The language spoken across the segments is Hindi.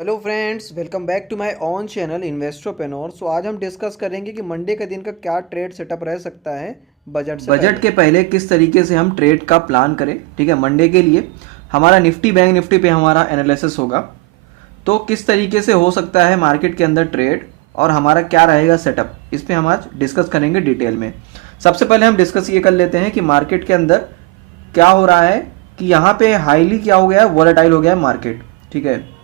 Hello friends, welcome back to my on channel इन्वेस्टरपेनोर। सो आज हम डिस्कस करेंगे कि मंडे के दिन का क्या ट्रेड सेटअप रह सकता है बजट से बजट पहले। के पहले किस तरीके से हम ट्रेड का प्लान करें। ठीक है, मंडे के लिए हमारा निफ्टी बैंक निफ्टी पे हमारा एनालिसिस होगा। तो किस तरीके से हो सकता है मार्केट के अंदर ट्रेड और हमारा क्या रहेगा सेटअप, इस पे हम आज डिस्कस करेंगे डिटेल में। सबसे पहले हम डिस्कस ये कर लेते हैं कि मार्केट के अंदर क्या हो रहा है, कि यहाँ पे हाईली क्या हो गया है, वॉलेटाइल हो गया है मार्केट। ठीक है,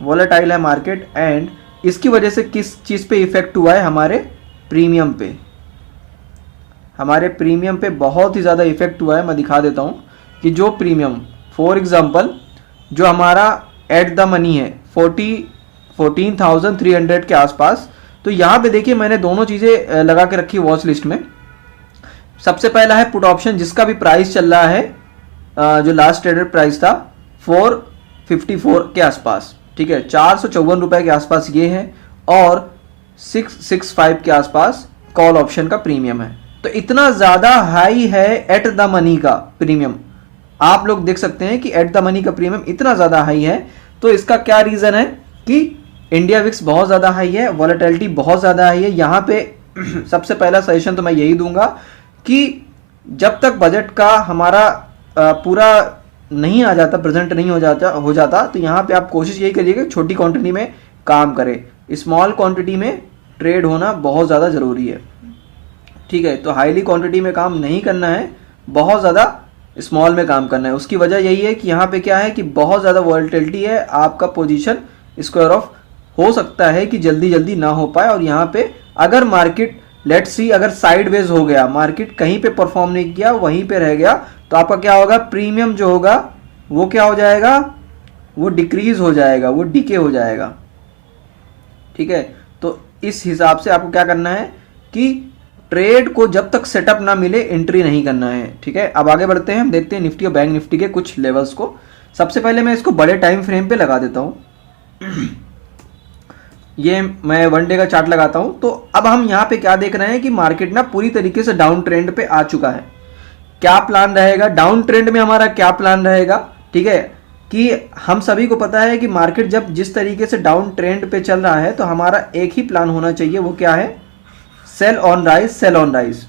वॉलेटाइल है मार्केट एंड इसकी वजह से किस चीज़ पे इफेक्ट हुआ है, हमारे प्रीमियम पे। हमारे प्रीमियम पे बहुत ही ज़्यादा इफेक्ट हुआ है। मैं दिखा देता हूँ कि जो प्रीमियम, फॉर एग्जांपल जो हमारा एट द मनी है 14,300 के आसपास। तो यहाँ पे देखिए मैंने दोनों चीज़ें लगा के रखी वॉच लिस्ट में। सबसे पहला है पुट ऑप्शन, जिसका भी प्राइस चल रहा है, जो लास्ट ट्रेडेड प्राइस था 454 के आसपास। ठीक है, 454 रुपए के आसपास ये है और 665 के आसपास कॉल ऑप्शन का प्रीमियम है। तो इतना ज़्यादा हाई है एट द मनी का प्रीमियम। आप लोग देख सकते हैं कि एट द मनी का प्रीमियम इतना ज़्यादा हाई है। तो इसका क्या रीज़न है कि इंडिया विक्स बहुत ज़्यादा हाई है, वॉलेटिलिटी बहुत ज़्यादा हाई है यहाँ पे। सबसे पहला सजेशन तो मैं यही दूंगा कि जब तक बजट का हमारा पूरा नहीं आ जाता, प्रेजेंट नहीं हो जाता, तो यहाँ पे आप कोशिश यही करिएगा छोटी क्वांटिटी में काम करें। स्मॉल क्वांटिटी में ट्रेड होना बहुत ज़्यादा ज़रूरी है। ठीक है, तो हाईली क्वांटिटी में काम नहीं करना है, बहुत ज़्यादा स्मॉल में काम करना है। उसकी वजह यही है कि यहाँ पे क्या है कि बहुत ज़्यादा वॉलेटिलिटी है, आपका पोजीशन स्क्वायर ऑफ हो सकता है कि जल्दी जल्दी ना हो पाए। और यहाँ पे अगर मार्केट लेट्स सी अगर साइडवेज हो गया, मार्केट कहीं पे परफॉर्म नहीं किया, वहीं पे रह गया, तो आपका क्या होगा, प्रीमियम जो होगा वो क्या हो जाएगा, वो डिक्रीज हो जाएगा, वो डीके हो जाएगा। ठीक है, तो इस हिसाब से आपको क्या करना है कि ट्रेड को जब तक सेटअप ना मिले एंट्री नहीं करना है। ठीक है, अब आगे बढ़ते हैं, हम देखते हैं निफ्टी और बैंक निफ्टी के कुछ लेवल्स को। सबसे पहले मैं इसको बड़े टाइम फ्रेम पे लगा देता हूं। ये मैं वन डे का चार्ट लगाता हूं। तो अब हम यहाँ पे क्या देख रहे हैं कि मार्केट ना पूरी तरीके से डाउन ट्रेंड पे आ चुका है। क्या प्लान रहेगा डाउन ट्रेंड में, हमारा क्या प्लान रहेगा। ठीक है, कि हम सभी को पता है कि मार्केट जब जिस तरीके से डाउन ट्रेंड पे चल रहा है, तो हमारा एक ही प्लान होना चाहिए, वो क्या है, sell on rise, sell on rise.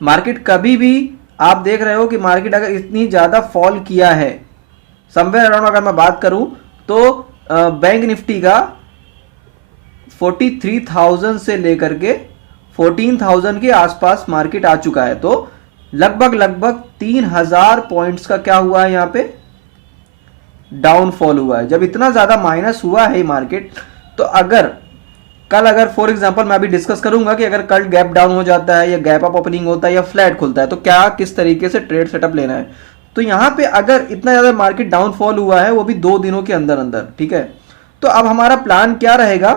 Market कभी भी, आप देख रहे हो कि मार्केट अगर इतनी ज़्यादा फॉल किया है, समवेयर अराउंड अगर मैं बात करूं, तो बैंक निफ्टी का 43,000 से लेकर के 14,000 के आसपास मार्केट आ चुका है। तो लगभग 3,000 पॉइंट्स का क्या हुआ है, यहाँ पे डाउनफॉल हुआ है। जब इतना ज़्यादा माइनस हुआ है मार्केट, तो अगर कल, अगर फॉर एग्जांपल मैं अभी डिस्कस करूंगा कि अगर कल गैप डाउन हो जाता है या गैप अप ओपनिंग होता है या फ्लैट खुलता है, तो क्या किस तरीके से ट्रेड सेटअप लेना है। तो यहाँ पे अगर इतना ज़्यादा मार्केट डाउनफॉल हुआ है, वो भी 2 दिनों के अंदर अंदर, ठीक है, तो अब हमारा प्लान क्या रहेगा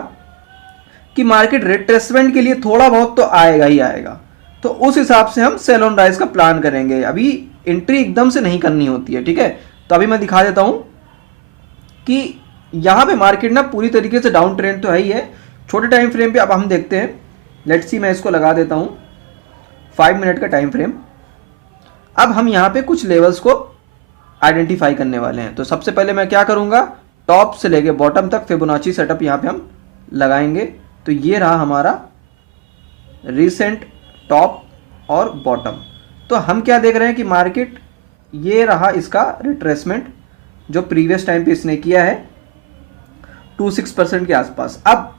कि मार्केट रिट्रेसमेंट के लिए थोड़ा बहुत तो आएगा ही आएगा। तो उस हिसाब से हम सेल ऑन राइज का प्लान करेंगे। अभी एंट्री एकदम से नहीं करनी होती है। ठीक है, तो अभी मैं दिखा देता हूं कि यहां पे मार्केट ना पूरी तरीके से डाउन ट्रेंड तो है ही है। छोटे टाइम फ्रेम पे अब हम देखते हैं, लेट्स सी मैं इसको लगा देता हूं 5 मिनट का टाइम फ्रेम। अब हम यहां पे कुछ लेवल्स को आइडेंटिफाई करने वाले हैं। तो सबसे पहले मैं क्या करूंगा, टॉप से लेके बॉटम तक फिबोनाची सेटअप यहां पे हम लगाएंगे। तो ये रहा हमारा रिसेंट टॉप और बॉटम। तो हम क्या देख रहे हैं कि मार्केट, ये रहा इसका रिट्रेसमेंट जो प्रीवियस टाइम पे इसने किया है 26% के आसपास। अब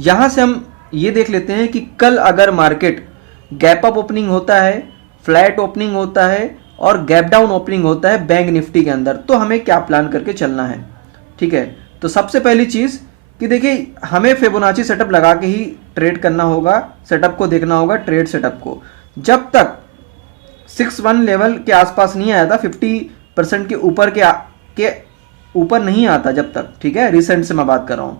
यहां से हम ये देख लेते हैं कि कल अगर मार्केट गैप अप ओपनिंग होता है, फ्लैट ओपनिंग होता है और गैप डाउन ओपनिंग होता है बैंक निफ्टी के अंदर, तो हमें क्या प्लान करके चलना है। ठीक है, तो सबसे पहली चीज़ कि देखिए हमें फिबोनाची सेटअप लगा के ही ट्रेड करना होगा, सेटअप को देखना होगा, ट्रेड सेटअप को। जब तक 61 लेवल के आसपास नहीं आया था, 50% के ऊपर के ऊपर नहीं आता जब तक। ठीक है, रिसेंट से मैं बात कर रहा हूं।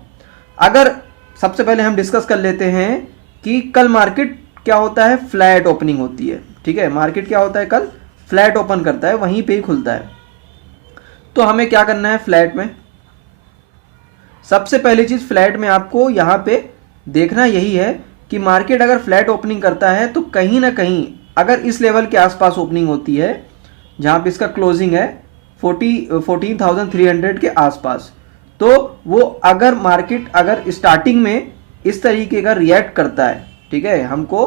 अगर सबसे पहले हम डिस्कस कर लेते हैं कि कल मार्केट क्या होता है, फ्लैट ओपनिंग होती है। ठीक है, मार्केट क्या होता है, कल फ्लैट ओपन करता है, वहीं पे ही खुलता है। तो हमें क्या करना है फ्लैट में, सबसे पहली चीज फ्लैट में आपको यहां पे देखना यही है कि मार्केट अगर फ्लैट ओपनिंग करता है, तो कहीं ना कहीं अगर इस लेवल के आसपास ओपनिंग होती है, जहां पे इसका क्लोजिंग है 14,300 के आसपास, तो वो अगर मार्केट अगर स्टार्टिंग में इस तरीके का रिएक्ट करता है, ठीक है, हमको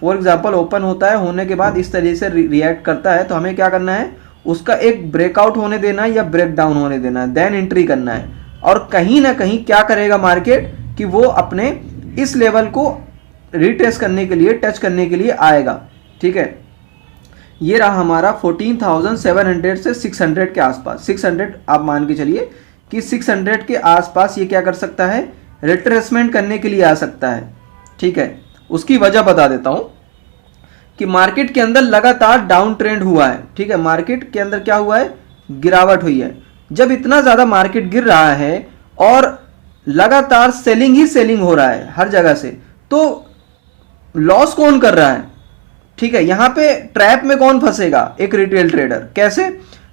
फॉर एग्जाम्पल ओपन होता है, होने के बाद इस तरीके से रिएक्ट करता है, तो हमें क्या करना है, उसका एक ब्रेकआउट होने देना है या ब्रेक डाउन होने देना है, देन एंट्री करना है। और कहीं ना कहीं क्या करेगा मार्केट कि वो अपने इस लेवल को रिटेस्ट करने के लिए, टच करने के लिए आएगा, ठीक है। ये रहा हमारा 14,700 से 600 के आसपास, 600 आप मान के चलिए कि 600 के आसपास ये क्या कर सकता है, रिट्रेसमेंट करने के लिए आ सकता है, ठीक है। उसकी वजह बता देता हूं कि मार्केट के अंदर लगातार डाउन ट्रेंड हुआ है, ठीक है, मार्केट के अंदर क्या हुआ है, गिरावट हुई है। जब इतना ज्यादा मार्केट गिर रहा है और लगातार सेलिंग ही सेलिंग हो रहा है हर जगह से, तो लॉस कौन कर रहा है, ठीक है। यहां पे ट्रैप में कौन फंसेगा, एक रिटेल ट्रेडर। कैसे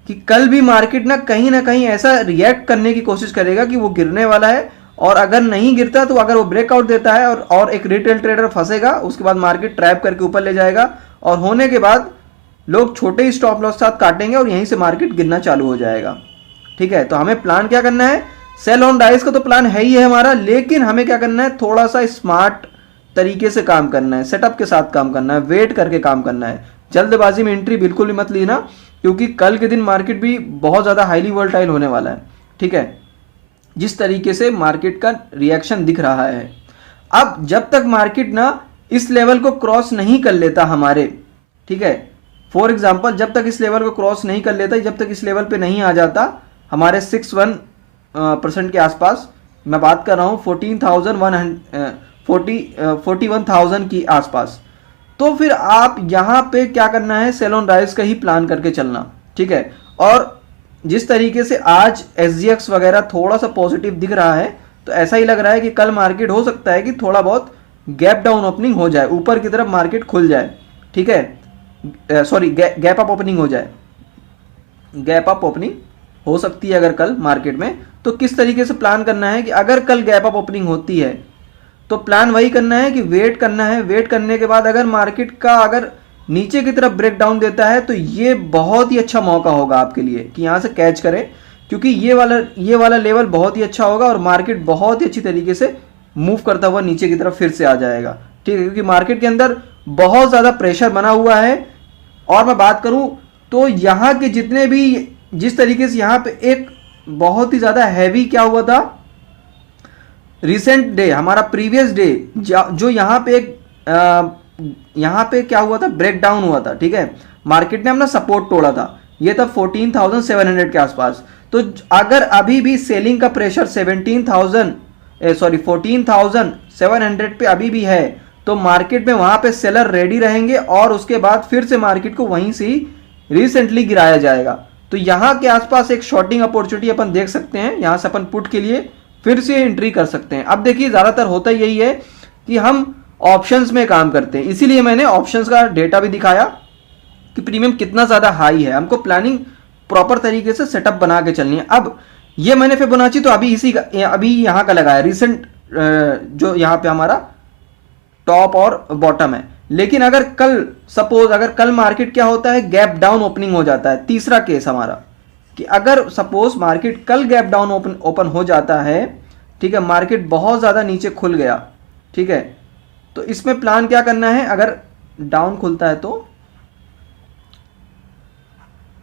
कि कल भी मार्केट ना कहीं ऐसा रिएक्ट करने की कोशिश करेगा कि वो गिरने वाला है, और अगर नहीं गिरता तो अगर वो ब्रेकआउट देता है और एक रिटेल ट्रेडर फंसेगा, उसके बाद मार्केट ट्रैप करके ऊपर ले जाएगा, और होने के बाद लोग छोटे ही स्टॉप लॉस साथ काटेंगे और यहीं से मार्केट गिरना चालू हो जाएगा, ठीक है। तो हमें प्लान क्या करना है, सेल ऑन राइज का तो प्लान है ही है हमारा, लेकिन हमें क्या करना है, थोड़ा सा स्मार्ट तरीके से काम करना है, सेटअप के साथ काम करना है, वेट करके काम करना है। जल्दबाजी में एंट्री बिल्कुल भी मत लेना, क्योंकि कल के दिन मार्केट भी बहुत ज़्यादा हाईली वोलेटाइल होने वाला है, ठीक है, जिस तरीके से मार्केट का रिएक्शन दिख रहा है। अब जब तक मार्केट ना इस लेवल को क्रॉस नहीं कर लेता हमारे, ठीक है, फॉर एग्जांपल जब तक इस लेवल को क्रॉस नहीं कर लेता, जब तक इस लेवल पे नहीं आ जाता हमारे 61% के आसपास, मैं बात कर रहा हूँ 41,000 की आसपास, तो फिर आप यहाँ पे क्या करना है, सेल ऑन राइज का ही प्लान करके चलना, ठीक है। और जिस तरीके से आज SGX वगैरह थोड़ा सा पॉजिटिव दिख रहा है, तो ऐसा ही लग रहा है कि कल मार्केट हो सकता है कि थोड़ा बहुत गैप डाउन ओपनिंग हो जाए, ऊपर की तरफ मार्केट खुल जाए, ठीक है, सॉरी गैप अप ओपनिंग हो जाए, गैप अप ओपनिंग हो सकती है अगर कल मार्केट में। तो किस तरीके से प्लान करना है कि अगर कल गैप अप ओपनिंग होती है तो प्लान वही करना है कि वेट करना है, वेट करने के बाद अगर मार्केट का अगर नीचे की तरफ ब्रेक डाउन देता है, तो ये बहुत ही अच्छा मौका होगा आपके लिए कि यहाँ से कैच करें, क्योंकि ये वाला लेवल बहुत ही अच्छा होगा और मार्केट बहुत ही अच्छी तरीके से मूव करता हुआ नीचे की तरफ फिर से आ जाएगा, ठीक है, क्योंकि मार्केट के अंदर बहुत ज़्यादा प्रेशर बना हुआ है। और मैं बात करूँ तो यहाँ के जितने भी, जिस तरीके से यहाँ पे एक बहुत ही ज़्यादा हैवी क्या हुआ था, रिसेंट डे, हमारा प्रीवियस डे, जो यहाँ पे एक यहाँ पे क्या हुआ था, ब्रेक डाउन हुआ था, ठीक है, मार्केट ने अपना सपोर्ट तोड़ा था, ये था 14,700 के आसपास। तो अगर अभी भी सेलिंग का प्रेशर 14,700 पे अभी भी है, तो मार्केट में वहां पे सेलर रेडी रहेंगे और उसके बाद फिर से मार्केट को वहीं से ही रिसेंटली गिराया जाएगा। तो यहाँ के आसपास एक शॉर्टिंग अपॉर्चुनिटी अपन देख सकते हैं, यहाँ से अपन पुट के लिए फिर से एंट्री कर सकते हैं। अब देखिए ज़्यादातर होता यही है कि हम ऑप्शंस में काम करते हैं, इसीलिए मैंने ऑप्शंस का डेटा भी दिखाया कि प्रीमियम कितना ज़्यादा हाई है। हमको प्लानिंग प्रॉपर तरीके से सेटअप बना के चलनी है। अब ये मैंने फिबोनाची तो अभी यहाँ का लगाया रिसेंट, जो यहाँ पे हमारा टॉप और बॉटम है, लेकिन अगर कल सपोज अगर कल मार्केट क्या होता है, गैप डाउन ओपनिंग हो जाता है, तीसरा केस हमारा कि अगर सपोज मार्केट कल गैप डाउन ओपन हो जाता है, ठीक है, मार्केट बहुत ज़्यादा नीचे खुल गया, ठीक है, तो इसमें प्लान क्या करना है, अगर डाउन खुलता है तो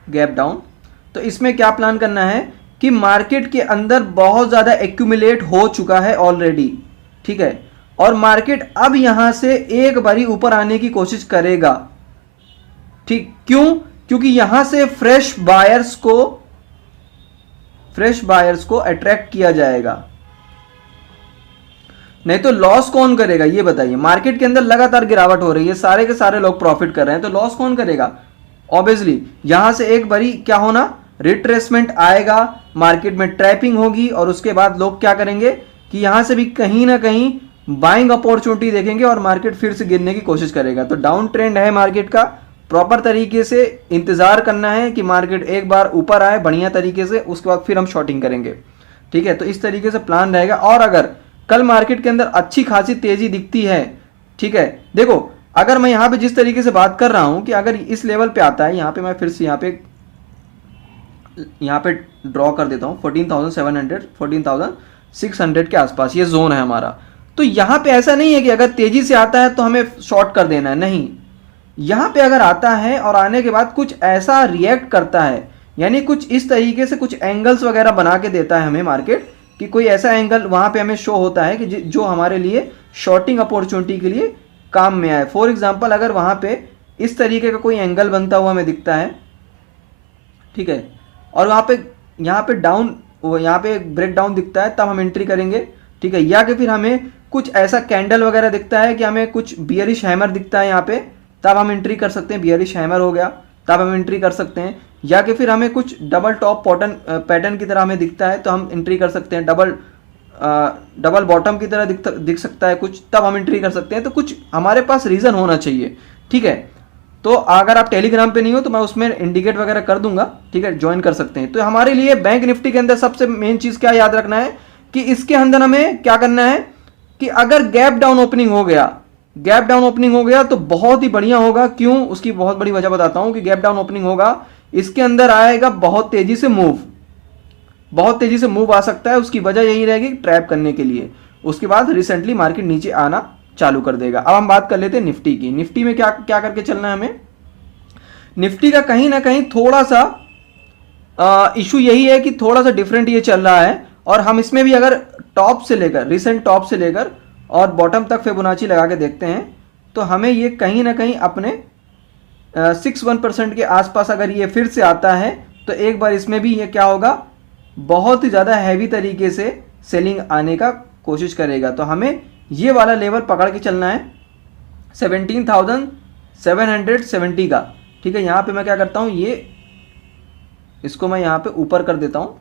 गैप डाउन, तो इसमें क्या प्लान करना है कि मार्केट के अंदर बहुत ज़्यादा एक्यूमुलेट हो चुका है ऑलरेडी, ठीक है, और मार्केट अब यहां से एक बारी ऊपर आने की कोशिश करेगा, ठीक, क्यों, क्योंकि यहां से फ्रेश बायर्स को अट्रैक्ट किया जाएगा। नहीं तो लॉस कौन करेगा ये बताइए, मार्केट के अंदर लगातार गिरावट हो रही है, सारे के सारे लोग प्रॉफिट कर रहे हैं, तो लॉस कौन करेगा, ऑब्वियसली यहां से एक बारी क्या होना, रिट्रेसमेंट आएगा, मार्केट में ट्रैपिंग होगी और उसके बाद लोग क्या करेंगे कि यहां से भी कहीं ना कहीं बाइंग अपॉर्चुनिटी देखेंगे और मार्केट फिर से गिरने की कोशिश करेगा। तो डाउन ट्रेंड है मार्केट का, प्रॉपर तरीके से इंतजार करना है कि मार्केट एक बार ऊपर आए बढ़िया तरीके से, उसके बाद फिर हम शॉर्टिंग करेंगे, ठीक है। तो इस तरीके से प्लान रहेगा। और अगर कल मार्केट के अंदर अच्छी खासी तेजी दिखती है, ठीक है, देखो अगर मैं यहाँ पे जिस तरीके से बात कर रहा हूं कि अगर इस लेवल पे आता है, यहाँ पे मैं फिर से यहाँ पे यहाँ पे ड्रॉ कर देता हूँ 14,700 14,600 के आसपास ये जोन है हमारा। तो यहाँ पे ऐसा नहीं है कि अगर तेजी से आता है तो हमें शॉर्ट कर देना है, नहीं। यहाँ पे अगर आता है और आने के बाद कुछ ऐसा रिएक्ट करता है, यानी कुछ इस तरीके से कुछ एंगल्स वगैरह बना के देता है हमें मार्केट, कि कोई ऐसा एंगल वहाँ पे हमें शो होता है कि जो हमारे लिए शॉर्टिंग अपॉर्चुनिटी के लिए काम में आए। फॉर एग्जांपल अगर वहाँ पे इस तरीके का कोई एंगल बनता हुआ हमें दिखता है, ठीक है, और यहाँ पे डाउन, यहाँ पे ब्रेक डाउन दिखता है, तब हम एंट्री करेंगे, ठीक है। या कि फिर हमें कुछ ऐसा कैंडल वगैरह दिखता है कि हमें कुछ बियरिश हैमर दिखता है यहाँ पे, तब हम एंट्री कर सकते हैं। बियरिश हैमर हो गया तब हम एंट्री कर सकते हैं। या कि फिर हमें कुछ डबल टॉप पैटर्न की तरह हमें दिखता है तो हम एंट्री कर सकते हैं। डबल बॉटम की तरह दिख सकता है कुछ, तब हम एंट्री कर सकते हैं। तो कुछ हमारे पास रीज़न होना चाहिए, ठीक है। तो अगर आप टेलीग्राम पे नहीं हो तो मैं उसमें इंडिकेट वगैरह कर दूंगा, ठीक है, ज्वाइन कर सकते हैं। तो हमारे लिए बैंक निफ्टी के अंदर सबसे मेन चीज़ क्या याद रखना है कि इसके अंदर हमें क्या करना है कि अगर गैप डाउन ओपनिंग हो गया तो बहुत ही बढ़िया होगा। क्यों, उसकी बहुत बड़ी वजह बताता हूं कि गैप डाउन ओपनिंग होगा, इसके अंदर आएगा बहुत तेजी से मूव आ सकता है। उसकी वजह यही रहेगी ट्रैप करने के लिए। उसके बाद रिसेंटली मार्केट नीचे आना चालू कर देगा। अब हम बात कर लेते हैं निफ्टी की। निफ्टी में क्या क्या करके चलना है हमें। निफ्टी का कहीं ना कहीं थोड़ा सा इशू यही है कि थोड़ा सा डिफरेंट ये चल रहा है, और हम इसमें भी अगर रिसेंट टॉप से लेकर और बॉटम तक फिबोनाची लगा के देखते हैं तो हमें ये कहीं ना कहीं अपने 61% के आसपास अगर ये फिर से आता है तो एक बार इसमें भी ये क्या होगा, बहुत ही ज़्यादा हैवी तरीके से सेलिंग आने का कोशिश करेगा। तो हमें ये वाला लेवल पकड़ के चलना है 17,770 का, ठीक है। यहाँ पे मैं क्या करता हूँ, इसको मैं यहाँ पे ऊपर कर देता हूँ,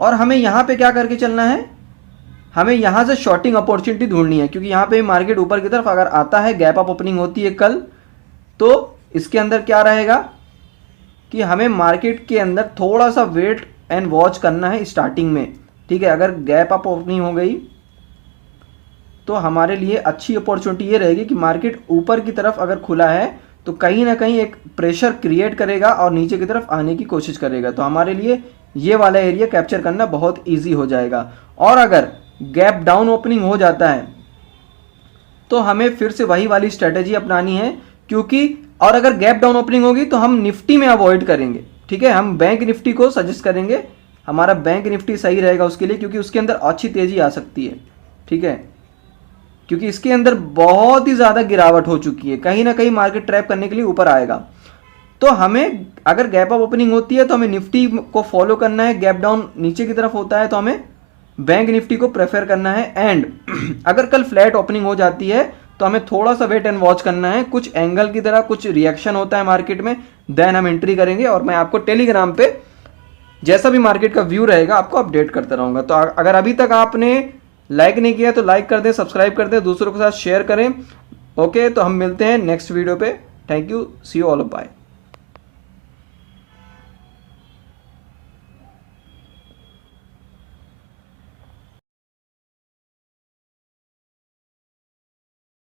और हमें यहाँ पे क्या करके चलना है, हमें यहाँ से शॉर्टिंग अपॉर्चुनिटी ढूंढनी है। क्योंकि यहाँ पे मार्केट ऊपर की तरफ अगर आता है, गैप अप ओपनिंग होती है कल, तो इसके अंदर क्या रहेगा कि हमें मार्केट के अंदर थोड़ा सा वेट एंड वॉच करना है स्टार्टिंग में, ठीक है। अगर गैप अप ओपनिंग हो गई तो हमारे लिए अच्छी अपॉर्चुनिटी ये रहेगी कि मार्केट ऊपर की तरफ अगर खुला है तो कहीं ना कहीं एक प्रेशर क्रिएट करेगा और नीचे की तरफ आने की कोशिश करेगा। तो हमारे लिए ये वाला एरिया कैप्चर करना बहुत ईजी हो जाएगा। और अगर गैप डाउन ओपनिंग हो जाता है तो हमें फिर से वही वाली स्ट्रेटेजी अपनानी है, क्योंकि और अगर गैप डाउन ओपनिंग होगी तो हम निफ्टी में अवॉइड करेंगे, ठीक है। हम बैंक निफ्टी को सजेस्ट करेंगे, हमारा बैंक निफ्टी सही रहेगा उसके लिए, क्योंकि उसके अंदर अच्छी तेजी आ सकती है, ठीक है। क्योंकि इसके अंदर बहुत ही ज़्यादा गिरावट हो चुकी है, कहीं ना कहीं मार्केट ट्रैप करने के लिए ऊपर आएगा। तो हमें अगर गैप अप ओपनिंग होती है तो हमें निफ्टी को फॉलो करना है, गैप डाउन नीचे की तरफ होता है तो हमें बैंक निफ्टी को प्रेफर करना है। एंड अगर कल फ्लैट ओपनिंग हो जाती है तो हमें थोड़ा सा वेट एंड वॉच करना है, कुछ एंगल की तरह कुछ रिएक्शन होता है मार्केट में, देन हम एंट्री करेंगे। और मैं आपको टेलीग्राम पे जैसा भी मार्केट का व्यू रहेगा आपको अपडेट करता रहूँगा। तो अगर अभी तक आपने लाइक नहीं किया तो लाइक कर दें, सब्सक्राइब कर दें, दूसरों के साथ शेयर करें। ओके, तो हम मिलते हैं नेक्स्ट वीडियो पे। Thank you, see you all, bye.